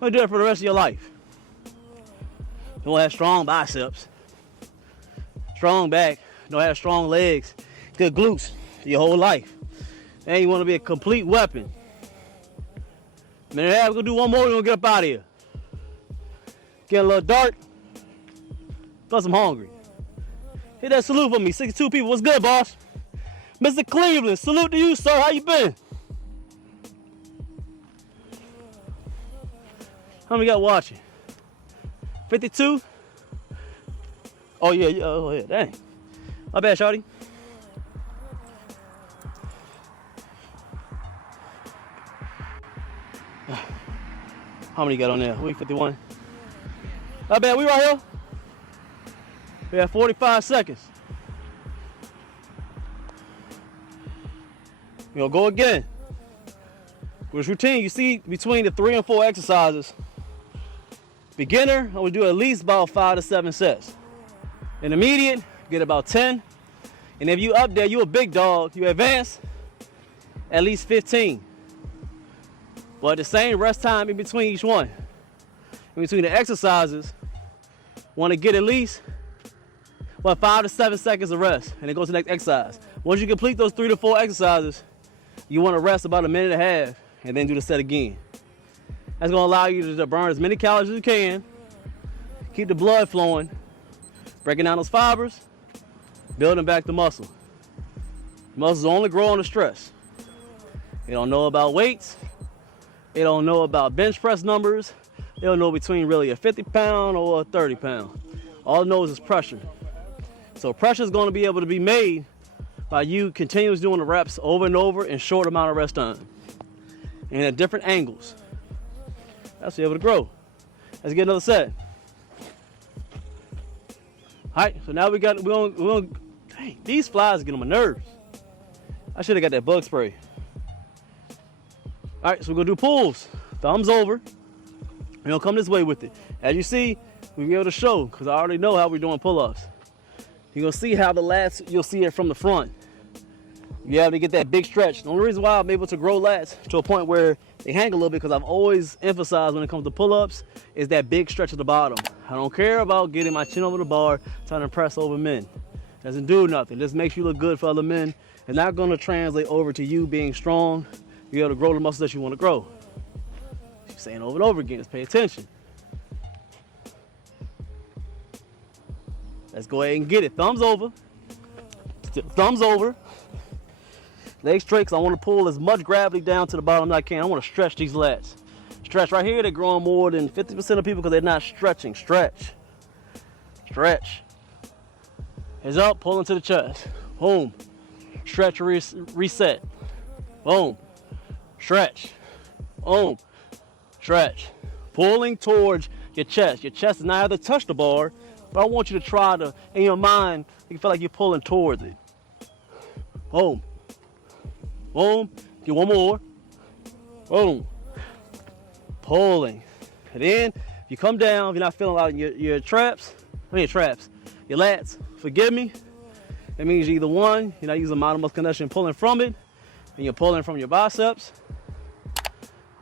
You're gonna do that for the rest of your life. You don't have strong biceps, strong back, you don't have strong legs, good glutes your whole life. And you want to be a complete weapon. Minute and a half, we're gonna do one more, we're gonna get up out of here. Getting a little dark, plus I'm hungry. Hit that salute for me, 62 people, what's good, boss? Mr. Cleveland, salute to you, sir, how you been? How many got watching? 52? Oh yeah, dang. My bad, shawty. How many got on there? We 51. My bad, we right here. We have 45 seconds. We're gonna go again. With this routine, you see between the 3 and 4 exercises. Beginner, I would do at least about 5 to 7 sets. Intermediate, get about 10. And if you up there, you a big dog, you advance, at least 15. But the same rest time in between each one. In between the exercises, want to get at least 5 to 7 seconds of rest, and then go to the next exercise. Once you complete those 3 to 4 exercises, you want to rest about a minute and a half, and then do the set again. That's going to allow you to burn as many calories as you can, keep the blood flowing, breaking down those fibers, building back the muscle. Muscles only grow under stress. They don't know about weights. They don't know about bench press numbers. They don't know between really a 50-pound or a 30-pound. All it knows is pressure. So pressure is going to be able to be made by you continuously doing the reps over and over in short amount of rest time and at different angles. That's be able to grow. Let's get another set. All right, so now we're gonna, dang, these flies get on my nerves. I should have got that bug spray. All right, so we're gonna do pulls. Thumbs over. We're gonna come this way with it. As you see, we'll be able to show, because I already know how we're doing pull-ups. You're gonna see how the lats, you'll see it from the front. You have to get that big stretch. The only reason why I'm able to grow lats to a point where they hang a little bit, because I've always emphasized when it comes to pull-ups, is that big stretch at the bottom. I don't care about getting my chin over the bar, trying to press over men. Doesn't do nothing. Just makes you look good for other men. It's not gonna translate over to you being strong. You're able to grow the muscles that you want to grow. Keep saying over and over again, just pay attention. Let's go ahead and get it. Thumbs over. Still thumbs over. Legs straight, because I want to pull as much gravity down to the bottom as I can. I want to stretch these lats. Stretch right here, they're growing more than 50% of people because they're not stretching. Stretch. Stretch. Heads up, pull into the chest. Boom. Stretch, reset. Boom. Stretch. Boom. Stretch. Pulling towards your chest. Your chest does not have to touch the bar, but I want you to try to, in your mind, you feel like you're pulling towards it. Boom. Boom. Get one more. Boom. Pulling. And then, if you come down, if you're not feeling out your traps, your lats, forgive me. That means either one, you're not using monomuscle connection pulling from it, and you're pulling from your biceps.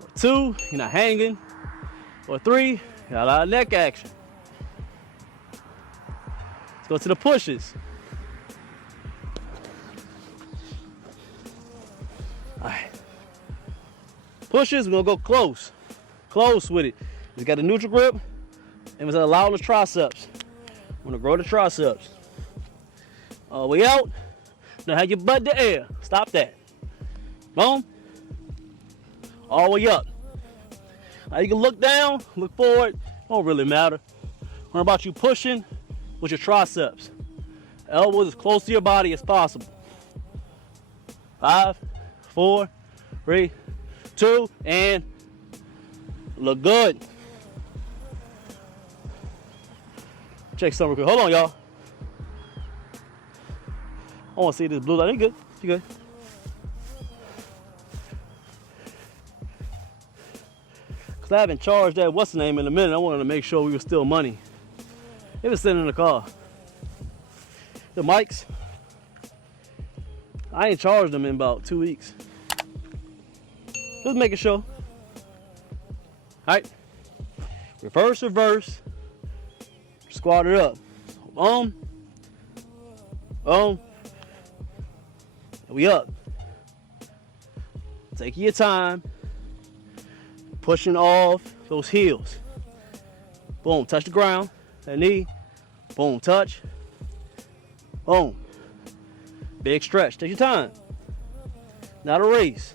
Or 2, you're not hanging. Or 3, you got a lot of neck action. Let's go to the pushes. All right. Pushes, we're gonna go close. Close with it. It's got a neutral grip, and it's allowing the triceps. I'm gonna grow the triceps. All the way out. Now have your butt in the air. Stop that. Boom. All the way up. Now you can look down, look forward. Don't really matter. What about you pushing with your triceps? Elbows as close to your body as possible. 5, 4, 3, 2, and look good. Check something real quick. Hold on, y'all. I want to see this blue light. You good? You good? Because I haven't charged that what's the name in a minute. I wanted to make sure we were still money. It was sitting in the car. The mics, I ain't charged them in about 2 weeks. Just making sure. All right. Reverse, reverse. Squat it up. Boom. Boom. And we up. Take your time. Pushing off those heels. Boom. Touch the ground. That knee. Boom. Touch. Boom. Big stretch. Take your time. Not a race.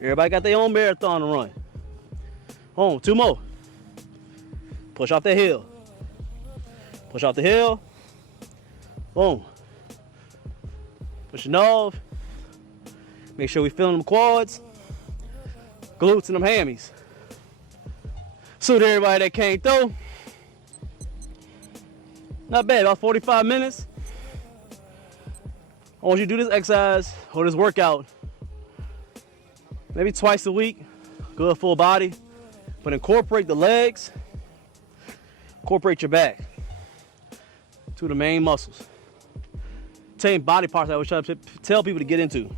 Everybody got their own marathon to run. Boom. 2 more. Push off the hill. Push off the hill. Boom. Pushing off. Make sure we feeling them quads, glutes, and them hammies. Salute everybody that came through. Not bad, about 45 minutes. I want you to do this exercise or this workout maybe twice a week. Good full body. But incorporate the legs, incorporate your back. 2 of the main muscles. 10 body parts I always try to tell people to get into.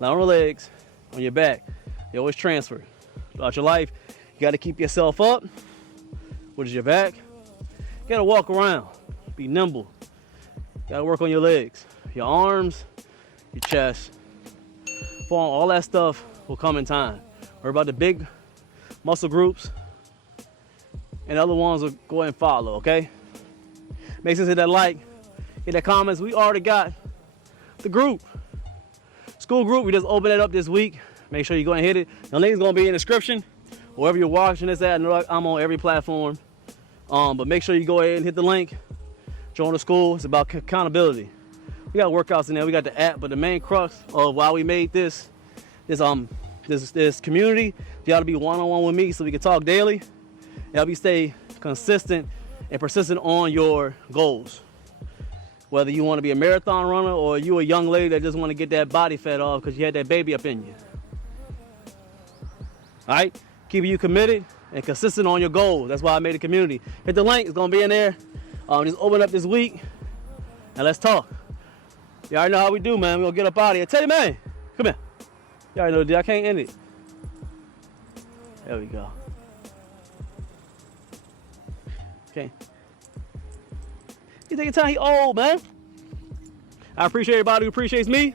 Not on the legs, on your back. They always transfer. Throughout your life, you got to keep yourself up, which is your back. You got to walk around, be nimble. You got to work on your legs, your arms, your chest. All that stuff will come in time. Worry about the big muscle groups, and the other ones will go ahead and follow, okay? Make sure to hit that like, hit that comments. We already got the group. School group, we just opened it up this week. Make sure you go and hit it. The link's gonna be in the description. Wherever you're watching this at, I know I'm on every platform. But make sure you go ahead and hit the link. Join the school. It's about accountability. We got workouts in there. We got the app, but the main crux of why we made this community, you got to be one-on-one with me so we can talk daily and help you stay consistent and persistent on your goals. Whether you want to be a marathon runner or you a young lady that just want to get that body fat off because you had that baby up in you. All right? Keeping you committed and consistent on your goals. That's why I made a community. Hit the link. It's going to be in there. Just open up this week and let's talk. You already know how we do, man. We're going to get up out of here. Teddy, man. Come here. You already know the deal. I can't end it. There we go. Okay. You take your time. He old, man. I appreciate everybody who appreciates me.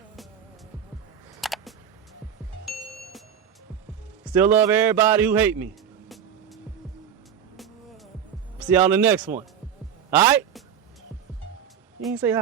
Still love everybody who hate me. See y'all in the next one. All right? You ain't say hi.